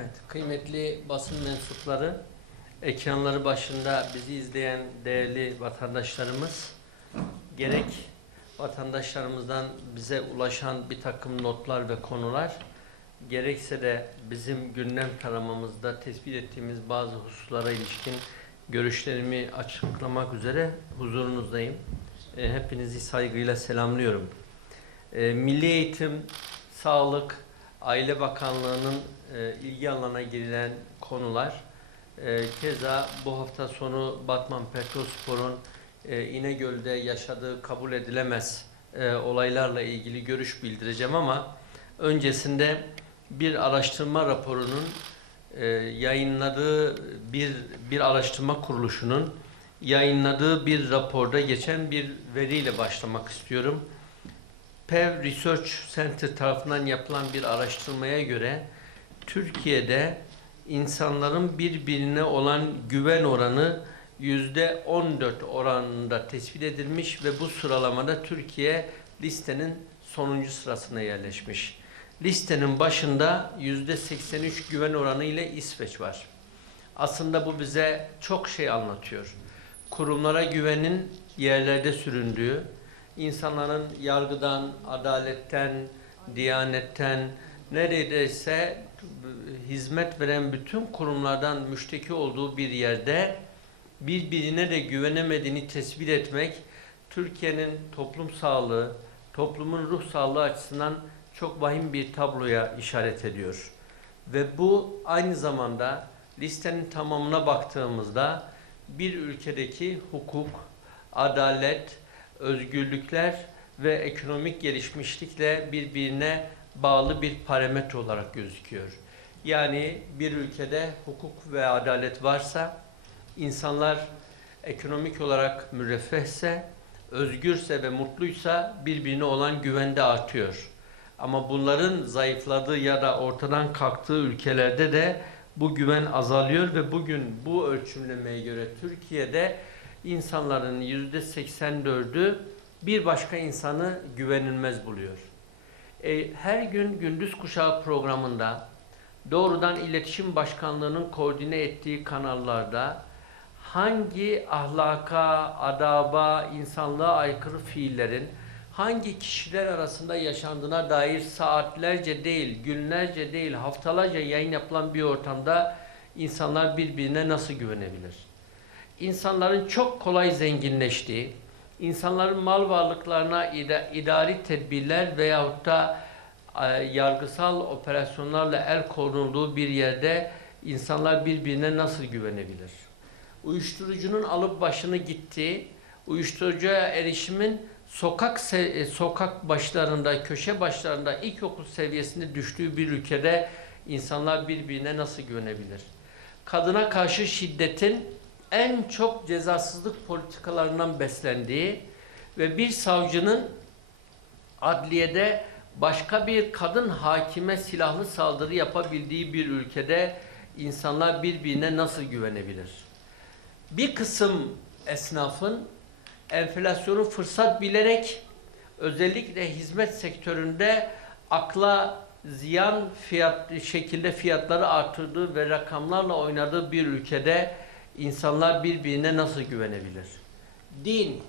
Evet, kıymetli basın mensupları, ekranları başında bizi izleyen değerli vatandaşlarımız, gerek vatandaşlarımızdan bize ulaşan bir takım notlar ve konular, gerekse de bizim gündem taramamızda tespit ettiğimiz bazı hususlara ilişkin görüşlerimi açıklamak üzere huzurunuzdayım. E, Hepinizi saygıyla selamlıyorum. E, Milli Eğitim, Sağlık, Aile Bakanlığı'nın e, ilgi alanına girilen konular, e, keza bu hafta sonu Batman Petrospor'un e, İnegöl'de yaşadığı kabul edilemez e, olaylarla ilgili görüş bildireceğim ama öncesinde bir araştırma raporunun e, yayınladığı bir bir araştırma kuruluşunun yayınladığı bir raporda geçen bir veriyle başlamak istiyorum. Pew Research Center tarafından yapılan bir araştırmaya göre Türkiye'de insanların birbirine olan güven oranı yüzde 14 oranında tespit edilmiş ve bu sıralamada Türkiye listenin sonuncu sırasına yerleşmiş. Listenin başında yüzde 83 güven oranı ile İsveç var. Aslında bu bize çok şey anlatıyor. Kurumlara güvenin yerlerde süründüğü, insanların yargıdan, adaletten, diyanetten, neredeyse hizmet veren bütün kurumlardan müşteki olduğu bir yerde birbirine de güvenemediğini tespit etmek, Türkiye'nin toplum sağlığı, toplumun ruh sağlığı açısından çok vahim bir tabloya işaret ediyor. Ve bu aynı zamanda listenin tamamına baktığımızda bir ülkedeki hukuk, adalet, özgürlükler ve ekonomik gelişmişlikle birbirine bağlı bir parametre olarak gözüküyor. Yani bir ülkede hukuk ve adalet varsa, insanlar ekonomik olarak müreffehse, özgürse ve mutluysa birbirine olan güvende artıyor. Ama bunların zayıfladığı ya da ortadan kalktığı ülkelerde de bu güven azalıyor ve bugün bu ölçümlemeye göre Türkiye'de insanların yüzde 84'ü bir başka insanı güvenilmez buluyor. E, her gün Gündüz Kuşağı programında doğrudan İletişim Başkanlığı'nın koordine ettiği kanallarda hangi ahlaka, adaba, insanlığa aykırı fiillerin hangi kişiler arasında yaşandığına dair saatlerce değil, günlerce değil, haftalarca yayın yapılan bir ortamda insanlar birbirine nasıl güvenebilir? İnsanların çok kolay zenginleştiği, insanların mal varlıklarına ida idari tedbirler veyahut da e, yargısal operasyonlarla el konulduğu bir yerde insanlar birbirine nasıl güvenebilir? Uyuşturucunun alıp başını gittiği, uyuşturucuya erişimin sokak se- sokak başlarında, köşe başlarında ilkokul seviyesinde düştüğü bir ülkede insanlar birbirine nasıl güvenebilir? Kadına karşı şiddetin en çok cezasızlık politikalarından beslendiği ve bir savcının adliyede başka bir kadın hakime silahlı saldırı yapabildiği bir ülkede insanlar birbirine nasıl güvenebilir? Bir kısım esnafın enflasyonu fırsat bilerek özellikle hizmet sektöründe akla ziyan fiyat şekilde fiyatları artırdığı ve rakamlarla oynadığı bir ülkede insanlar birbirine nasıl güvenebilir? Din,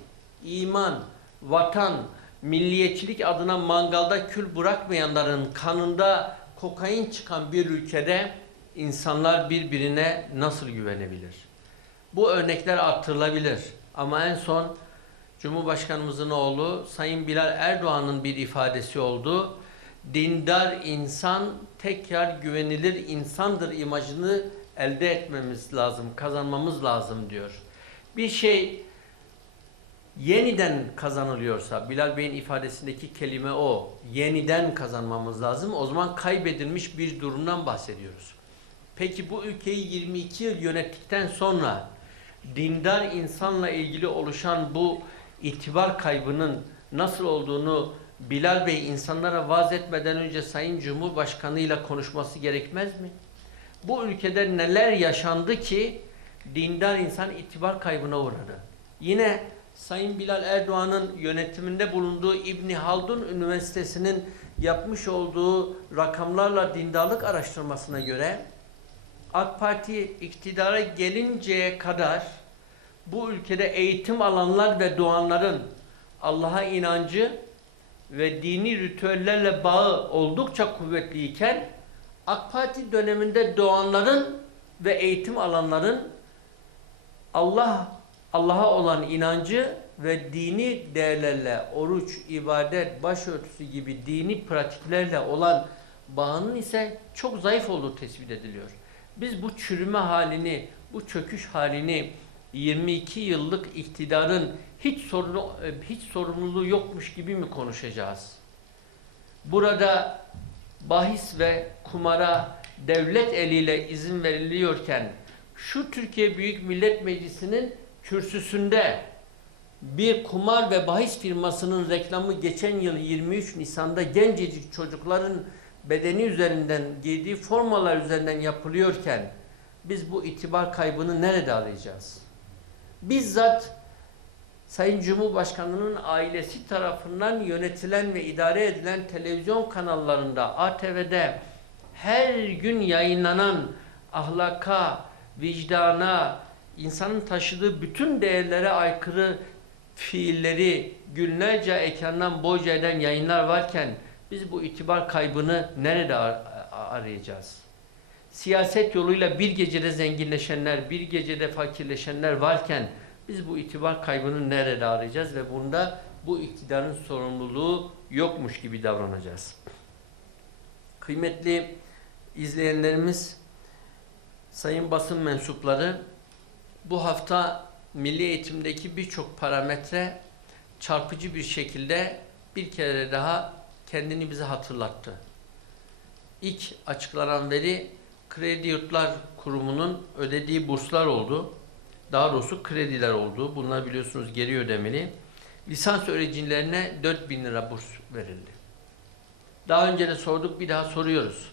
iman, vatan, milliyetçilik adına mangalda kül bırakmayanların kanında kokain çıkan bir ülkede insanlar birbirine nasıl güvenebilir? Bu örnekler artırılabilir. Ama en son Cumhurbaşkanımızın oğlu Sayın Bilal Erdoğan'ın bir ifadesi oldu. Dindar insan tekrar güvenilir insandır imajını elde etmemiz lazım, kazanmamız lazım diyor. Bir şey yeniden kazanılıyorsa, Bilal Bey'in ifadesindeki kelime o, yeniden kazanmamız lazım. O zaman kaybedilmiş bir durumdan bahsediyoruz. Peki bu ülkeyi 22 yıl yönettikten sonra dindar insanla ilgili oluşan bu itibar kaybının nasıl olduğunu Bilal Bey insanlara vaaz etmeden önce Sayın Cumhurbaşkanı ile konuşması gerekmez mi? Bu ülkede neler yaşandı ki dindar insan itibar kaybına uğradı? Yine Sayın Bilal Erdoğan'ın yönetiminde bulunduğu İbni Haldun Üniversitesi'nin yapmış olduğu rakamlarla dindarlık araştırmasına göre AK Parti iktidara gelinceye kadar bu ülkede eğitim alanlar ve doğanların Allah'a inancı ve dini ritüellerle bağı oldukça kuvvetliyken AK Parti döneminde doğanların ve eğitim alanların Allah Allah'a olan inancı ve dini değerlerle oruç, ibadet, başörtüsü gibi dini pratiklerle olan bağının ise çok zayıf olduğu tespit ediliyor. Biz bu çürüme halini, bu çöküş halini 22 yıllık iktidarın hiç sorunu hiç sorumluluğu yokmuş gibi mi konuşacağız? Burada bahis ve kumara devlet eliyle izin veriliyorken şu Türkiye Büyük Millet Meclisi'nin kürsüsünde bir kumar ve bahis firmasının reklamı geçen yıl 23 Nisan'da gencecik çocukların bedeni üzerinden giydiği formalar üzerinden yapılıyorken biz bu itibar kaybını nerede arayacağız? Bizzat Sayın Cumhurbaşkanı'nın ailesi tarafından yönetilen ve idare edilen televizyon kanallarında, ATV'de her gün yayınlanan ahlaka, vicdana, insanın taşıdığı bütün değerlere aykırı fiilleri günlerce ekrandan boyca eden yayınlar varken biz bu itibar kaybını nerede ar arayacağız? Siyaset yoluyla bir gecede zenginleşenler, bir gecede fakirleşenler varken biz bu itibar kaybını nerede arayacağız ve bunda bu iktidarın sorumluluğu yokmuş gibi davranacağız. Kıymetli izleyenlerimiz, sayın basın mensupları, bu hafta milli eğitimdeki birçok parametre çarpıcı bir şekilde bir kere daha kendini bize hatırlattı. İlk açıklanan veri Kredi Yurtlar Kurumu'nun ödediği burslar oldu. Daha doğrusu krediler oldu. Bunlar biliyorsunuz geri ödemeli. Lisans öğrencilerine 4000 lira burs verildi. Daha önce de sorduk bir daha soruyoruz.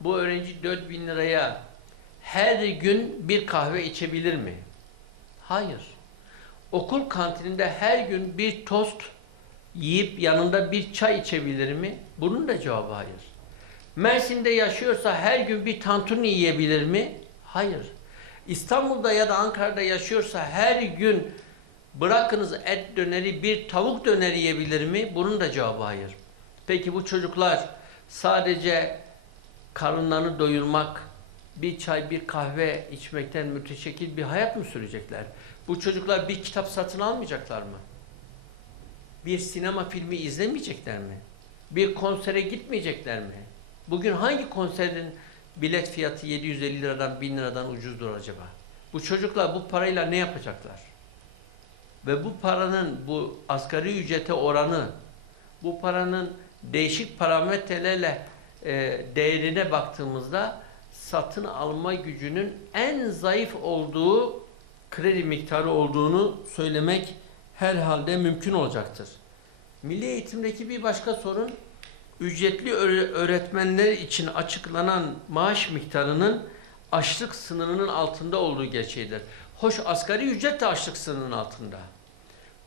Bu öğrenci 4000 liraya her gün bir kahve içebilir mi? Hayır. Okul kantininde her gün bir tost yiyip yanında bir çay içebilir mi? Bunun da cevabı hayır. Mersin'de yaşıyorsa her gün bir tantuni yiyebilir mi? Hayır. İstanbul'da ya da Ankara'da yaşıyorsa her gün bırakınız et döneri bir tavuk döneri yiyebilir mi? Bunun da cevabı hayır. Peki bu çocuklar sadece karınlarını doyurmak, bir çay, bir kahve içmekten müteşekkil bir hayat mı sürecekler? Bu çocuklar bir kitap satın almayacaklar mı? Bir sinema filmi izlemeyecekler mi? Bir konsere gitmeyecekler mi? Bugün hangi konserin bilet fiyatı 750 liradan 1000 liradan ucuzdur acaba? Bu çocuklar bu parayla ne yapacaklar? Ve bu paranın bu asgari ücrete oranı, bu paranın değişik parametrelerle e, değerine baktığımızda satın alma gücünün en zayıf olduğu kredi miktarı olduğunu söylemek herhalde mümkün olacaktır. Milli eğitimdeki bir başka sorun ücretli öğretmenler için açıklanan maaş miktarının açlık sınırının altında olduğu gerçeğidir. Hoş asgari ücret de açlık sınırının altında.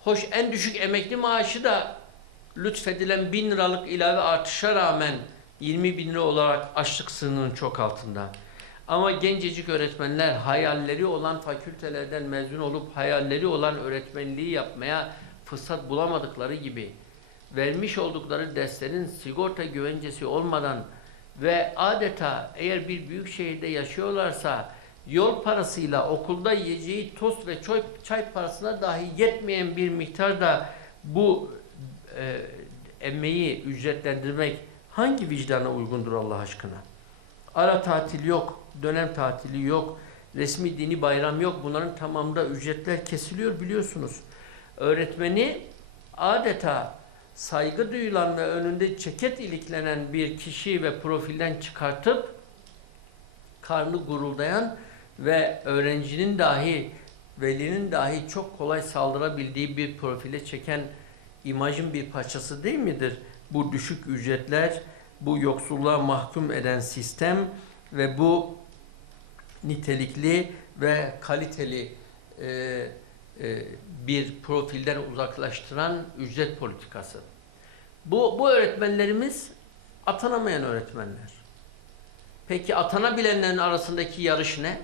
Hoş en düşük emekli maaşı da lütfedilen bin liralık ilave artışa rağmen 20 bin lira olarak açlık sınırının çok altında. Ama gencecik öğretmenler hayalleri olan fakültelerden mezun olup hayalleri olan öğretmenliği yapmaya fırsat bulamadıkları gibi vermiş oldukları derslerin sigorta güvencesi olmadan ve adeta eğer bir büyük şehirde yaşıyorlarsa yol parasıyla okulda yiyeceği tost ve çay, çay parasına dahi yetmeyen bir miktarda bu e, emeği ücretlendirmek hangi vicdana uygundur Allah aşkına? Ara tatil yok, dönem tatili yok, resmi dini bayram yok. Bunların tamamında ücretler kesiliyor biliyorsunuz. Öğretmeni adeta saygı duyulan ve önünde ceket iliklenen bir kişi ve profilden çıkartıp karnı guruldayan ve öğrencinin dahi velinin dahi çok kolay saldırabildiği bir profile çeken imajın bir parçası değil midir? Bu düşük ücretler, bu yoksulluğa mahkum eden sistem ve bu nitelikli ve kaliteli e, bir profilden uzaklaştıran ücret politikası. Bu, bu öğretmenlerimiz atanamayan öğretmenler. Peki atanabilenlerin arasındaki yarış ne?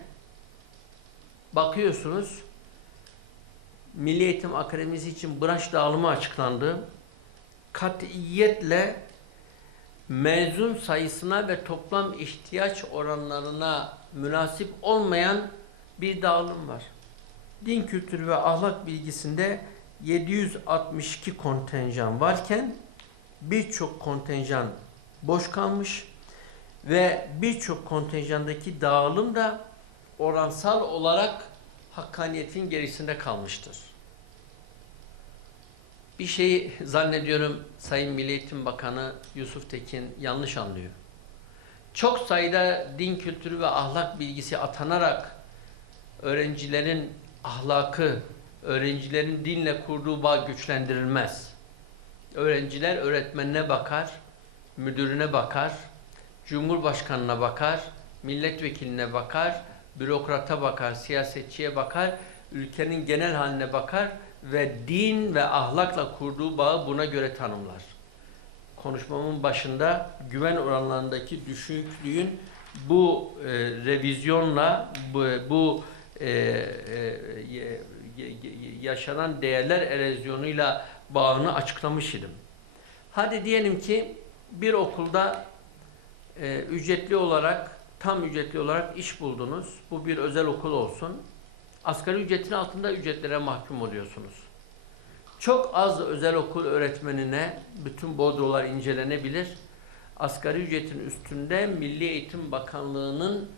Bakıyorsunuz Milli Eğitim Akademisi için branş dağılımı açıklandı. Katiyetle mezun sayısına ve toplam ihtiyaç oranlarına münasip olmayan bir dağılım var. Din kültürü ve ahlak bilgisinde 762 kontenjan varken birçok kontenjan boş kalmış ve birçok kontenjandaki dağılım da oransal olarak hakkaniyetin gerisinde kalmıştır. Bir şeyi zannediyorum Sayın Milli Eğitim Bakanı Yusuf Tekin yanlış anlıyor. Çok sayıda din kültürü ve ahlak bilgisi atanarak öğrencilerin ahlakı, öğrencilerin dinle kurduğu bağ güçlendirilmez. Öğrenciler öğretmenine bakar, müdürüne bakar, cumhurbaşkanına bakar, milletvekiline bakar, bürokrata bakar, siyasetçiye bakar, ülkenin genel haline bakar ve din ve ahlakla kurduğu bağı buna göre tanımlar. Konuşmamın başında güven oranlarındaki düşüklüğün bu e, revizyonla, bu, bu e, e, yaşanan değerler erozyonuyla bağını açıklamış idim. Hadi diyelim ki bir okulda e, ücretli olarak, tam ücretli olarak iş buldunuz. Bu bir özel okul olsun. Asgari ücretin altında ücretlere mahkum oluyorsunuz. Çok az özel okul öğretmenine bütün bordrolar incelenebilir. Asgari ücretin üstünde Milli Eğitim Bakanlığı'nın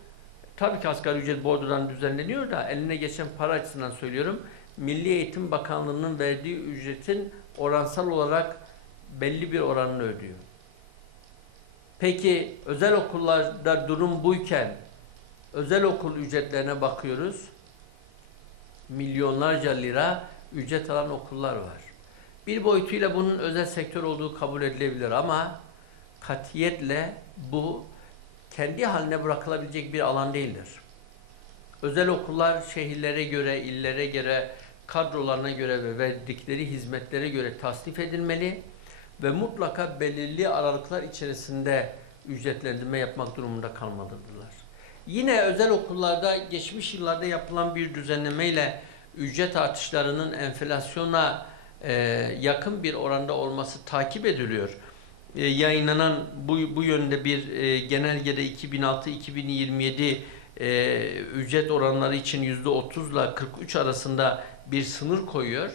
tabii ki asgari ücret bordrodan düzenleniyor da eline geçen para açısından söylüyorum. Milli Eğitim Bakanlığı'nın verdiği ücretin oransal olarak belli bir oranını ödüyor. Peki özel okullarda durum buyken özel okul ücretlerine bakıyoruz. Milyonlarca lira ücret alan okullar var. Bir boyutuyla bunun özel sektör olduğu kabul edilebilir ama katiyetle bu kendi haline bırakılabilecek bir alan değildir. Özel okullar şehirlere göre, illere göre, kadrolarına göre ve verdikleri hizmetlere göre tasnif edilmeli ve mutlaka belirli aralıklar içerisinde ücretlendirme yapmak durumunda kalmalıdırlar. Yine özel okullarda geçmiş yıllarda yapılan bir düzenlemeyle ücret artışlarının enflasyona e, yakın bir oranda olması takip ediliyor. E, yayınlanan bu, bu yönde bir e, genelgede 2006-2027 e, ücret oranları için %30 ile 43 arasında bir sınır koyuyor.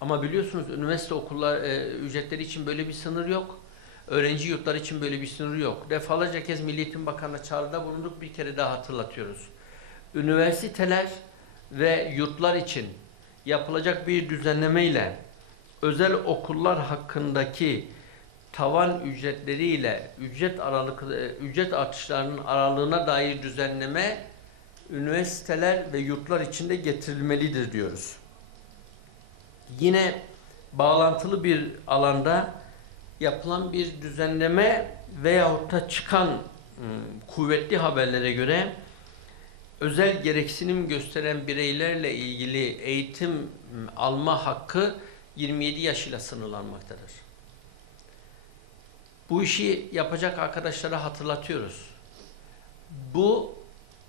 Ama biliyorsunuz üniversite okullar e, ücretleri için böyle bir sınır yok. Öğrenci yurtları için böyle bir sınır yok. Defalarca kez Milli Eğitim Bakanı'na çağrıda bulunduk bir kere daha hatırlatıyoruz. Üniversiteler ve yurtlar için yapılacak bir düzenlemeyle özel okullar hakkındaki tavan ücretleriyle ücret aralık e, ücret artışlarının aralığına dair düzenleme üniversiteler ve yurtlar içinde getirilmelidir diyoruz. Yine bağlantılı bir alanda yapılan bir düzenleme veyahut da çıkan ım, kuvvetli haberlere göre özel gereksinim gösteren bireylerle ilgili eğitim ım, alma hakkı 27 yaş ile sınırlanmaktadır. Bu işi yapacak arkadaşlara hatırlatıyoruz. Bu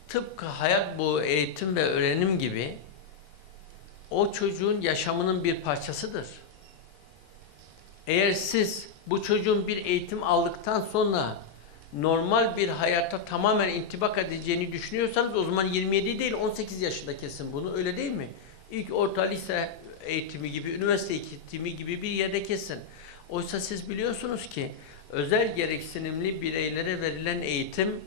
tıpkı hayat bu eğitim ve öğrenim gibi o çocuğun yaşamının bir parçasıdır. Eğer siz bu çocuğun bir eğitim aldıktan sonra normal bir hayatta tamamen intibak edeceğini düşünüyorsanız o zaman 27 değil 18 yaşında kesin bunu öyle değil mi? İlk orta lise eğitimi gibi, üniversite eğitimi gibi bir yerde kesin. Oysa siz biliyorsunuz ki özel gereksinimli bireylere verilen eğitim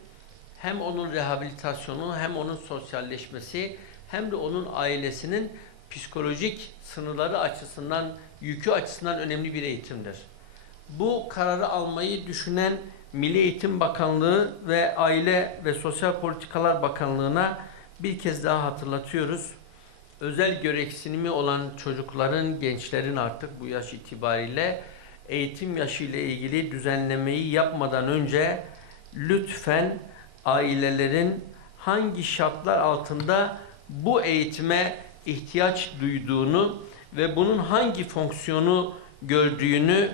hem onun rehabilitasyonu hem onun sosyalleşmesi hem de onun ailesinin psikolojik sınırları açısından, yükü açısından önemli bir eğitimdir. Bu kararı almayı düşünen Milli Eğitim Bakanlığı ve Aile ve Sosyal Politikalar Bakanlığı'na bir kez daha hatırlatıyoruz. Özel gereksinimi olan çocukların, gençlerin artık bu yaş itibariyle eğitim yaşı ile ilgili düzenlemeyi yapmadan önce lütfen ailelerin hangi şartlar altında bu eğitime ihtiyaç duyduğunu ve bunun hangi fonksiyonu gördüğünü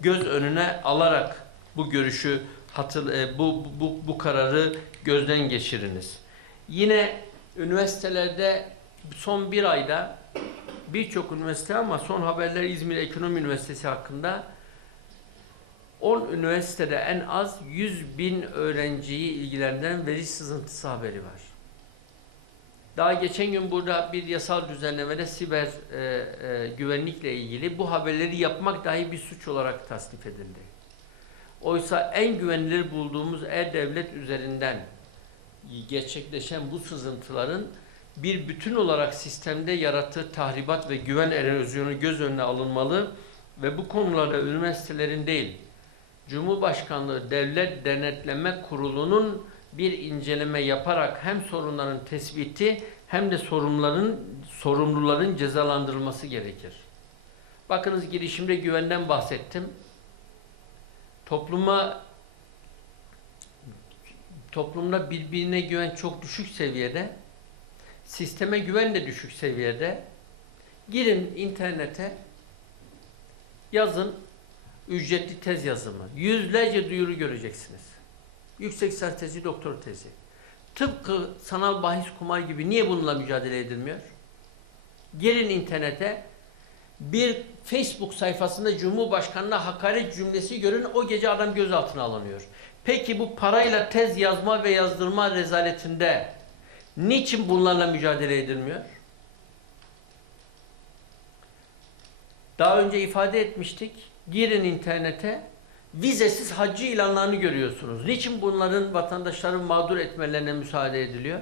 göz önüne alarak bu görüşü hatır, e, bu, bu, bu kararı gözden geçiriniz. Yine üniversitelerde son bir ayda birçok üniversite ama son haberler İzmir Ekonomi Üniversitesi hakkında 10 üniversitede en az 100 bin öğrenciyi ilgilendiren veri sızıntısı haberi var. Daha geçen gün burada bir yasal düzenlemede siber e, e, güvenlikle ilgili bu haberleri yapmak dahi bir suç olarak tasnif edildi. Oysa en güvenilir bulduğumuz e-devlet üzerinden gerçekleşen bu sızıntıların bir bütün olarak sistemde yarattığı tahribat ve güven erozyonu göz önüne alınmalı ve bu konularda üniversitelerin değil, Cumhurbaşkanlığı Devlet Denetleme Kurulu'nun bir inceleme yaparak hem sorunların tespiti hem de sorumluların sorumluların cezalandırılması gerekir. Bakınız girişimde güvenden bahsettim. Topluma toplumda birbirine güven çok düşük seviyede. Sisteme güven de düşük seviyede. Girin internete yazın ücretli tez yazımı. Yüzlerce duyuru göreceksiniz. Yüksek lisans tezi, doktor tezi. Tıpkı sanal bahis kumar gibi niye bununla mücadele edilmiyor? Girin internete bir Facebook sayfasında Cumhurbaşkanı'na hakaret cümlesi görün o gece adam gözaltına alınıyor. Peki bu parayla tez yazma ve yazdırma rezaletinde niçin bunlarla mücadele edilmiyor? Daha önce ifade etmiştik. Girin internete vizesiz hacı ilanlarını görüyorsunuz. Niçin bunların vatandaşların mağdur etmelerine müsaade ediliyor?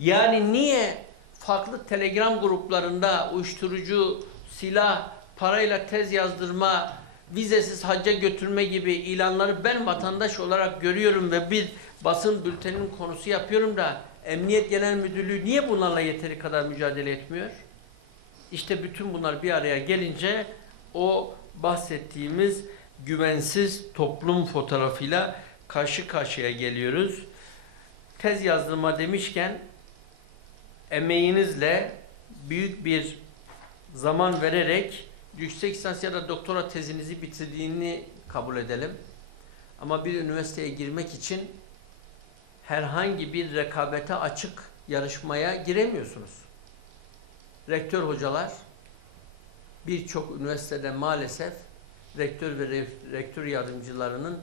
Yani niye farklı telegram gruplarında uyuşturucu, silah, parayla tez yazdırma, vizesiz hacca götürme gibi ilanları ben vatandaş olarak görüyorum ve bir basın bülteninin konusu yapıyorum da Emniyet Genel Müdürlüğü niye bunlarla yeteri kadar mücadele etmiyor? İşte bütün bunlar bir araya gelince o bahsettiğimiz güvensiz toplum fotoğrafıyla karşı karşıya geliyoruz. Tez yazdırma demişken emeğinizle büyük bir zaman vererek yüksek lisans ya da doktora tezinizi bitirdiğini kabul edelim. Ama bir üniversiteye girmek için herhangi bir rekabete açık yarışmaya giremiyorsunuz. Rektör hocalar birçok üniversitede maalesef rektör ve re- rektör yardımcılarının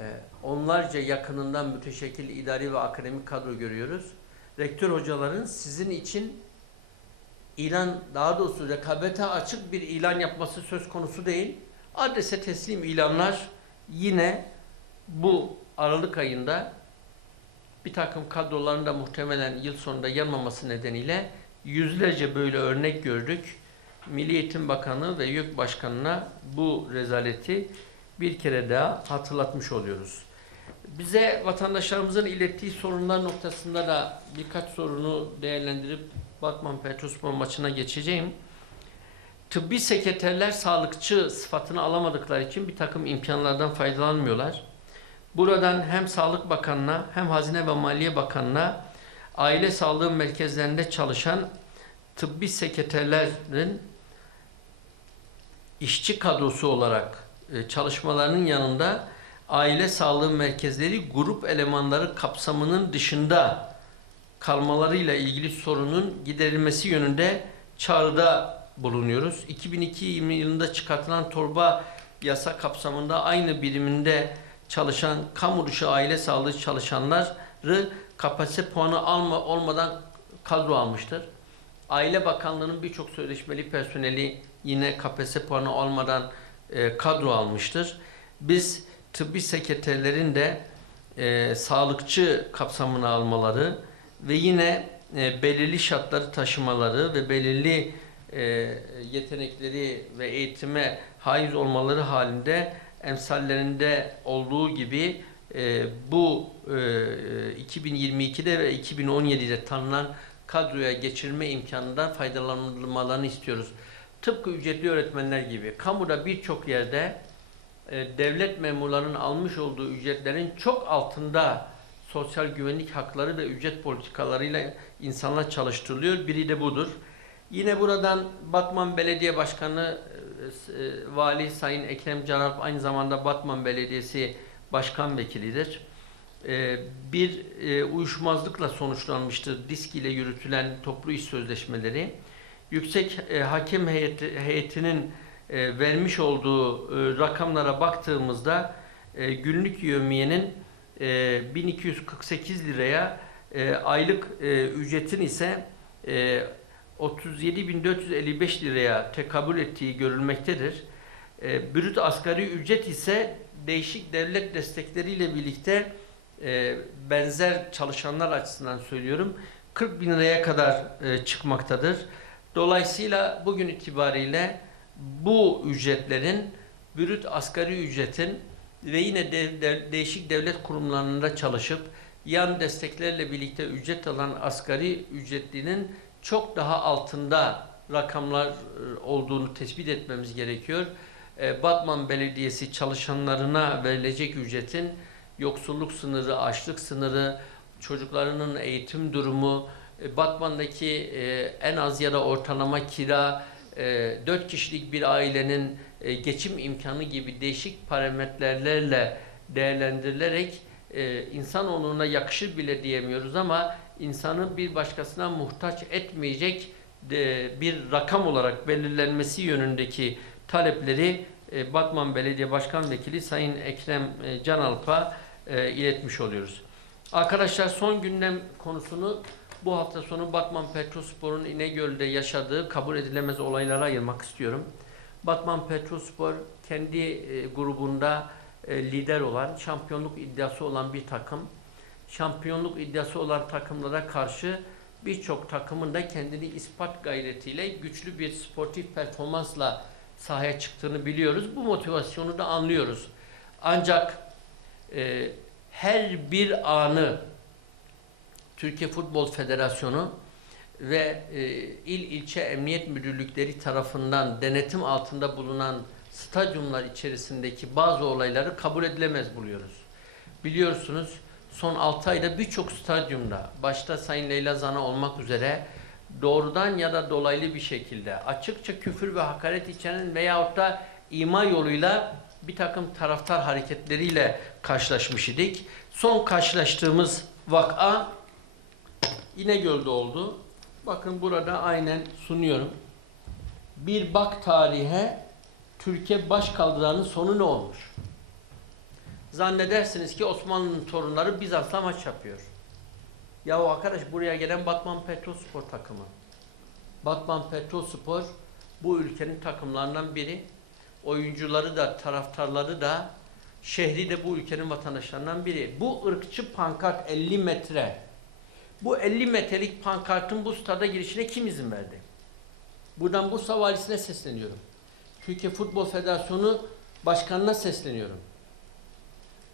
e, onlarca yakınından müteşekkil idari ve akademik kadro görüyoruz. Rektör hocaların sizin için ilan, daha doğrusu rekabete açık bir ilan yapması söz konusu değil. Adrese teslim ilanlar yine bu Aralık ayında bir takım kadroların da muhtemelen yıl sonunda yanmaması nedeniyle yüzlerce böyle örnek gördük. Milli Eğitim Bakanı ve YÖK Başkanı'na bu rezaleti bir kere daha hatırlatmış oluyoruz. Bize vatandaşlarımızın ilettiği sorunlar noktasında da birkaç sorunu değerlendirip Batman Petrospor maçına geçeceğim. Tıbbi sekreterler sağlıkçı sıfatını alamadıkları için bir takım imkanlardan faydalanmıyorlar. Buradan hem Sağlık Bakanı'na hem Hazine ve Maliye Bakanı'na aile sağlığı merkezlerinde çalışan tıbbi sekreterlerin işçi kadrosu olarak e, çalışmalarının yanında aile sağlığı merkezleri grup elemanları kapsamının dışında kalmalarıyla ilgili sorunun giderilmesi yönünde çağrıda bulunuyoruz. 2002 yılında çıkartılan torba yasa kapsamında aynı biriminde çalışan kamu dışı aile sağlığı çalışanları kapasite puanı alma, olmadan kadro almıştır. Aile Bakanlığı'nın birçok sözleşmeli personeli yine KPSS puanı olmadan e, kadro almıştır. Biz tıbbi sekreterlerin de e, sağlıkçı kapsamına almaları ve yine e, belirli şartları taşımaları ve belirli e, yetenekleri ve eğitime haiz olmaları halinde emsallerinde olduğu gibi e, bu e, 2022'de ve 2017'de tanınan kadroya geçirme imkanından faydalanılmalarını istiyoruz. Tıpkı ücretli öğretmenler gibi kamuda birçok yerde e, devlet memurlarının almış olduğu ücretlerin çok altında sosyal güvenlik hakları ve ücret politikalarıyla insanlar çalıştırılıyor. Biri de budur. Yine buradan Batman Belediye Başkanı e, Vali Sayın Ekrem Canalp aynı zamanda Batman Belediyesi başkan vekilidir. E, bir e, uyuşmazlıkla sonuçlanmıştır disk ile yürütülen toplu iş sözleşmeleri. Yüksek e, Hakem heyeti, heyetinin vermiş olduğu rakamlara baktığımızda günlük yövmiyenin e, 1248 liraya aylık ücretin ise 37.455 liraya tekabül ettiği görülmektedir. E, brüt asgari ücret ise değişik devlet destekleriyle birlikte e, benzer çalışanlar açısından söylüyorum 40 bin liraya kadar e, çıkmaktadır. Dolayısıyla bugün itibariyle bu ücretlerin brüt asgari ücretin ve yine de, de- değişik devlet kurumlarında çalışıp yan desteklerle birlikte ücret alan asgari ücretlinin çok daha altında rakamlar e, olduğunu tespit etmemiz gerekiyor. E, Batman Belediyesi çalışanlarına verilecek ücretin yoksulluk sınırı, açlık sınırı, çocuklarının eğitim durumu, e, Batman'daki en az ya da ortalama kira, e, 4 kişilik bir ailenin geçim imkanı gibi değişik parametrelerle değerlendirilerek e, insanoğluna yakışır bile diyemiyoruz ama insanı bir başkasına muhtaç etmeyecek de, bir rakam olarak belirlenmesi yönündeki talepleri e, Batman Belediye Başkan Vekili Sayın Ekrem e, Canalp'a e, iletmiş oluyoruz. Arkadaşlar son gündem konusunu bu hafta sonu Batman Petrospor'un İnegöl'de yaşadığı kabul edilemez olaylara ayırmak istiyorum. Batman Petrospor kendi e, grubunda e, lider olan, şampiyonluk iddiası olan bir takım. Şampiyonluk iddiası olan takımlara karşı birçok takımın da kendini ispat gayretiyle güçlü bir sportif performansla sahaya çıktığını biliyoruz. Bu motivasyonu da anlıyoruz. Ancak e, her bir anı Türkiye Futbol Federasyonu ve e, il ilçe emniyet müdürlükleri tarafından denetim altında bulunan stadyumlar içerisindeki bazı olayları kabul edilemez buluyoruz. Biliyorsunuz son 6 ayda birçok stadyumda başta Sayın Leyla Zana olmak üzere doğrudan ya da dolaylı bir şekilde açıkça küfür ve hakaret içeren veyahut da ima yoluyla bir takım taraftar hareketleriyle karşılaşmış idik. Son karşılaştığımız vaka İnegöl'de oldu. Bakın burada aynen sunuyorum. Bir bak tarihe Türkiye baş kaldıranın sonu ne olmuş? Zannedersiniz ki Osmanlı'nın torunları Bizans'la maç yapıyor. Yahu arkadaş buraya gelen Batman Petrospor takımı. Batman Petrospor bu ülkenin takımlarından biri. Oyuncuları da taraftarları da şehri de bu ülkenin vatandaşlarından biri. Bu ırkçı pankart 50 metre. Bu 50 metrelik pankartın bu stada girişine kim izin verdi? Buradan Bursa valisine sesleniyorum. Türkiye Futbol Federasyonu Başkanı'na sesleniyorum.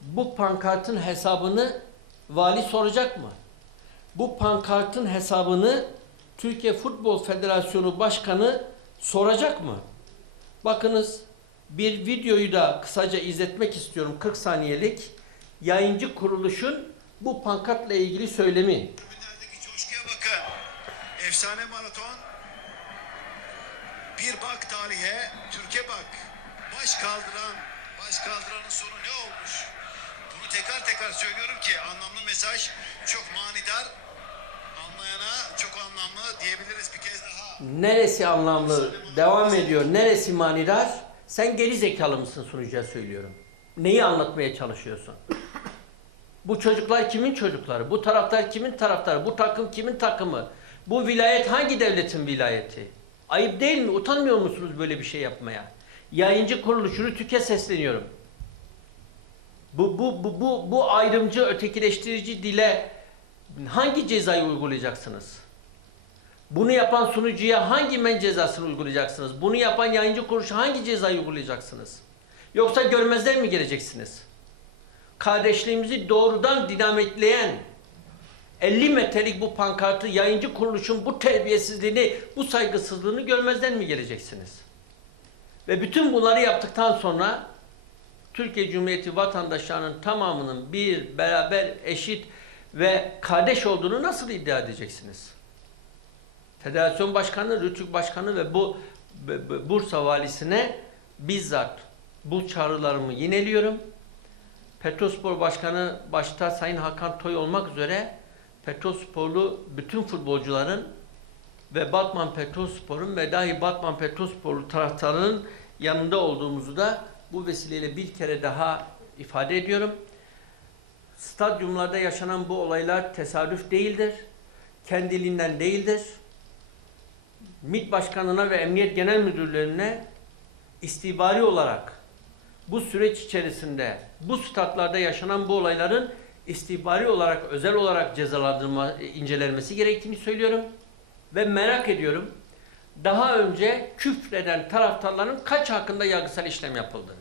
Bu pankartın hesabını vali soracak mı? Bu pankartın hesabını Türkiye Futbol Federasyonu Başkanı soracak mı? Bakınız bir videoyu da kısaca izletmek istiyorum 40 saniyelik. Yayıncı kuruluşun bu pankartla ilgili söylemi. Coşkuya bakın. Efsane maraton. Bir bak tarihe, Türkiye bak. Baş kaldıran, baş kaldıranın sonu ne olmuş? Tekrar tekrar söylüyorum ki anlamlı mesaj çok manidar. Anlayana çok anlamlı diyebiliriz bir kez daha. Neresi anlamlı? Devam ediyor. Neresi manidar? Sen geri zekalı mısın sunucuya söylüyorum. Neyi anlatmaya çalışıyorsun? Bu çocuklar kimin çocukları? Bu taraftar kimin taraftarı? Bu takım kimin takımı? Bu vilayet hangi devletin vilayeti? Ayıp değil mi? Utanmıyor musunuz böyle bir şey yapmaya? Yayıncı kuruluşunu TÜK'e sesleniyorum. Bu, bu, bu, bu, bu ayrımcı, ötekileştirici dile hangi cezayı uygulayacaksınız? Bunu yapan sunucuya hangi men cezasını uygulayacaksınız? Bunu yapan yayıncı kuruluşa hangi cezayı uygulayacaksınız? Yoksa görmezden mi geleceksiniz? Kardeşliğimizi doğrudan dinamitleyen 50 metrelik bu pankartı yayıncı kuruluşun bu terbiyesizliğini, bu saygısızlığını görmezden mi geleceksiniz? Ve bütün bunları yaptıktan sonra Türkiye Cumhuriyeti vatandaşlarının tamamının bir, beraber, eşit ve kardeş olduğunu nasıl iddia edeceksiniz? Federasyon Başkanı, Rütük Başkanı ve bu Bursa Valisi'ne bizzat bu çağrılarımı yineliyorum. Petrospor Başkanı başta Sayın Hakan Toy olmak üzere Petrosporlu bütün futbolcuların ve Batman Petrospor'un ve dahi Batman Petrosporlu taraftarının yanında olduğumuzu da bu vesileyle bir kere daha ifade ediyorum. Stadyumlarda yaşanan bu olaylar tesadüf değildir. Kendiliğinden değildir. MİT Başkanı'na ve Emniyet Genel Müdürlüğü'ne istihbari olarak bu süreç içerisinde bu statlarda yaşanan bu olayların istihbari olarak özel olarak cezalandırma incelenmesi gerektiğini söylüyorum ve merak ediyorum. Daha önce küfreden taraftarların kaç hakkında yargısal işlem yapıldı?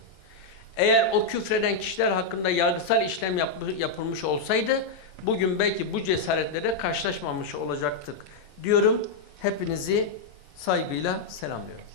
Eğer o küfreden kişiler hakkında yargısal işlem yap- yapılmış olsaydı bugün belki bu cesaretlere karşılaşmamış olacaktık diyorum. Hepinizi saygıyla selamlıyorum.